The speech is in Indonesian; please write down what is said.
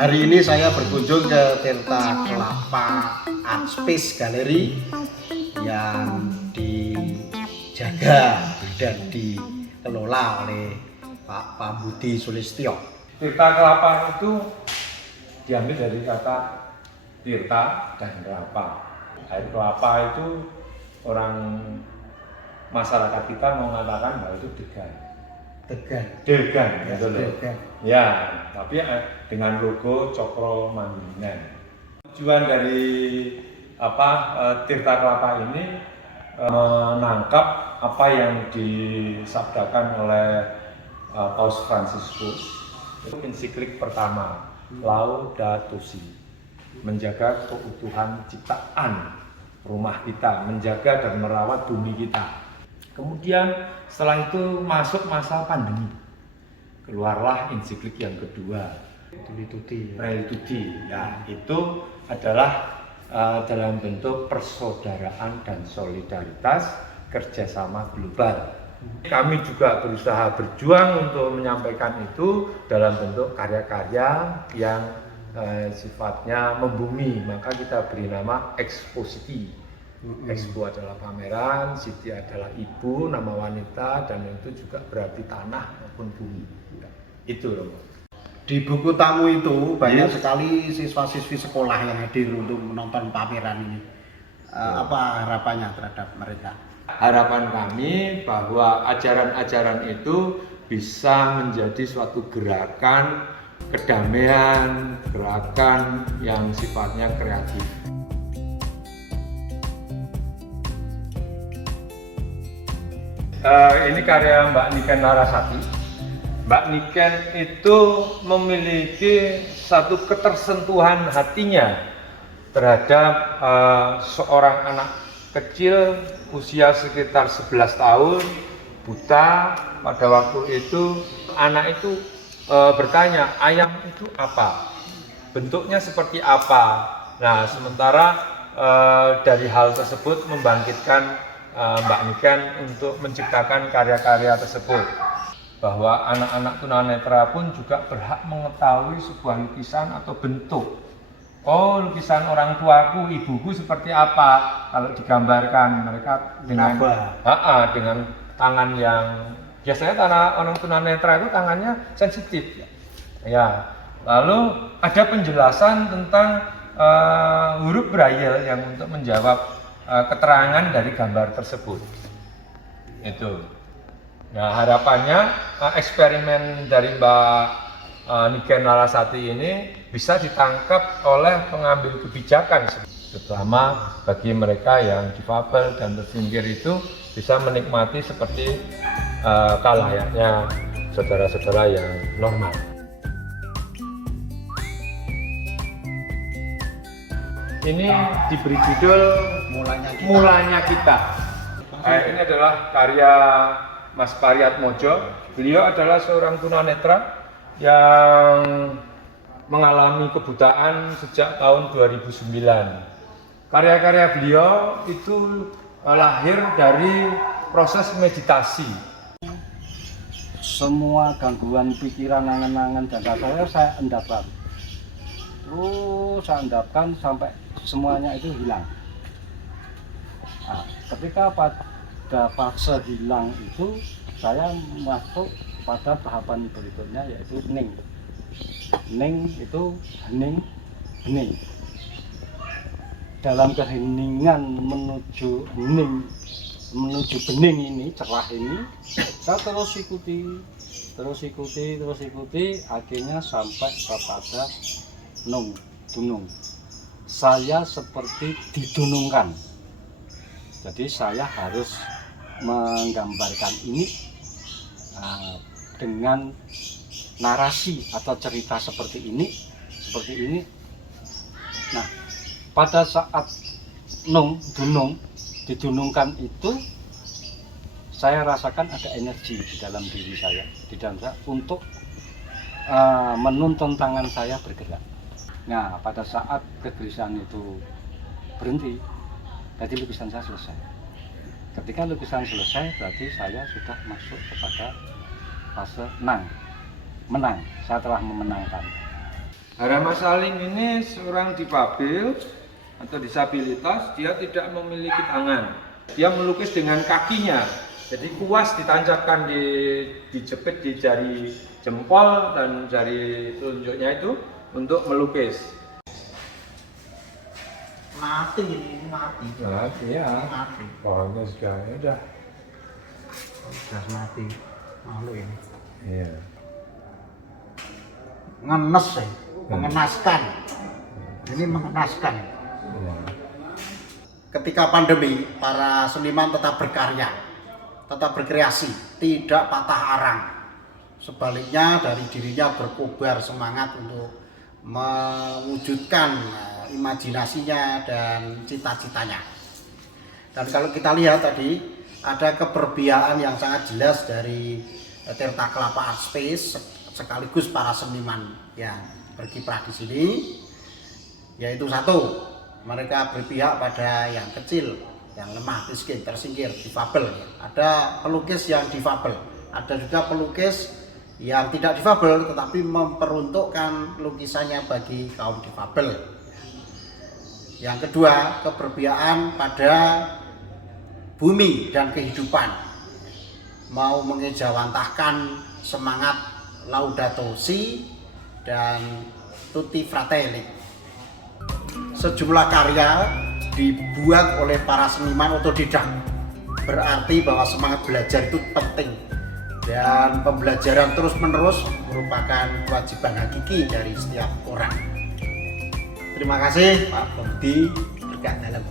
Hari ini saya berkunjung ke Tirta Kelapa Art Space Gallery yang dijaga dan dikelola oleh Pak Budi Sulistyo. Tirta kelapa itu diambil dari kata tirta dan kelapa. Air kelapa itu orang masyarakat kita mengatakan bahwa itu degan. Degan, gitu loh. Ya, tapi dengan logo Cokro Mandilingan. Tujuan dari Tirta Kelapa ini menangkap apa yang disabdakan oleh Paus Fransiskus. Itu ensiklik pertama, Laudato Si, menjaga keutuhan ciptaan rumah kita, menjaga dan merawat bumi kita. Kemudian setelah itu masuk masa pandemi, keluarlah ensiklik yang kedua, Restituti. Ya, itu adalah dalam bentuk persaudaraan dan solidaritas kerjasama global. Kami juga berusaha berjuang untuk menyampaikan itu dalam bentuk karya-karya yang sifatnya membumi, maka kita beri nama Expositi. Expo adalah pameran, Siti adalah ibu, nama wanita, dan itu juga berarti tanah maupun bumi. Itu loh. Di buku tamu itu banyak sekali siswa-siswi sekolah yang hadir untuk menonton pameran ini. Apa harapannya terhadap mereka? Harapan kami bahwa ajaran-ajaran itu bisa menjadi suatu gerakan kedamaian, gerakan yang sifatnya kreatif. Ini karya Mbak Niken Larasati. Mbak Niken itu memiliki satu ketersentuhan hatinya terhadap seorang anak kecil usia sekitar 11 tahun, buta. Pada waktu itu anak itu bertanya, ayam itu apa? Bentuknya seperti apa? Nah, sementara dari hal tersebut membangkitkan Mbak Niken untuk menciptakan karya-karya tersebut, bahwa anak-anak tunanetra pun juga berhak mengetahui sebuah lukisan atau bentuk. Oh, lukisan orang tuaku, ibuku seperti apa? Kalau digambarkan mereka dengan tangan yang biasanya orang tunanetra itu tangannya sensitif. Ya. Lalu ada penjelasan tentang huruf braille yang untuk menjawab keterangan dari gambar tersebut. Itu. Nah, harapannya eksperimen dari Mbak Niken Larasati ini bisa ditangkap oleh pengambil kebijakan, terutama bagi mereka yang difabel dan terpinggir itu bisa menikmati seperti kalayaknya saudara-saudara yang normal. Ini diberi judul Mulanya Kita. Ini adalah karya Mas Pariat Mojo. Beliau adalah seorang tunanetra yang mengalami kebutaan sejak tahun 2009. Karya-karya beliau itu lahir dari proses meditasi. Semua gangguan pikiran, angan-angan dan saya endapkan. Saya endapkan sampai semuanya itu hilang. Nah, ketika pada fase hilang itu, saya masuk pada tahapan berikutnya, yaitu hening. Hening itu hening. Dalam keheningan menuju bening ini, cerah ini, saya terus ikuti, akhirnya sampai kepada dunung. Saya seperti didunungkan. Jadi saya harus menggambarkan ini dengan narasi atau cerita seperti ini. Nah, pada saat didunungkan itu, saya rasakan ada energi di dalam diri saya, untuk menuntun tangan saya bergerak. Nah, pada saat kegelisahan itu berhenti, berarti lukisan saya selesai. Ketika lukisan selesai, berarti saya sudah masuk kepada fase menang. Saya telah memenangkan. Harama Salim ini seorang difabel atau disabilitas, dia tidak memiliki tangan. Dia melukis dengan kakinya. Jadi kuas ditancapkan dijepit di jari jempol dan jari telunjuknya itu untuk melukis. Mati ini mati. Mati ya. Mati. Pohonnya sudah ya udah. Sudah mati. Malu ini. Iya. Ngenes ya, mengenaskan. Ini mengenaskan. Iya. Ketika pandemi, para seniman tetap berkarya, tetap berkreasi, tidak patah arang. Sebaliknya dari dirinya berkobar semangat untuk mewujudkan imajinasinya dan cita-citanya. Dan kalau kita lihat tadi ada keberpihakan yang sangat jelas dari Tirta Kelapa Art Space sekaligus para seniman yang berkiprah di sini, yaitu satu, mereka berpihak pada yang kecil, yang lemah, miskin, tersingkir, difabel. Ada pelukis yang difabel, ada juga pelukis yang tidak difabel tetapi memperuntukkan lukisannya bagi kaum difabel. Yang kedua, keberpihakan pada bumi dan kehidupan, mau mengejawantahkan semangat Laudato Si dan Tutti Fratelli. Sejumlah karya dibuat oleh para seniman otodidak, berarti bahwa semangat belajar itu penting dan pembelajaran terus-menerus merupakan kewajiban hakiki dari setiap orang. Terima kasih Pak Budi, berkah dalam.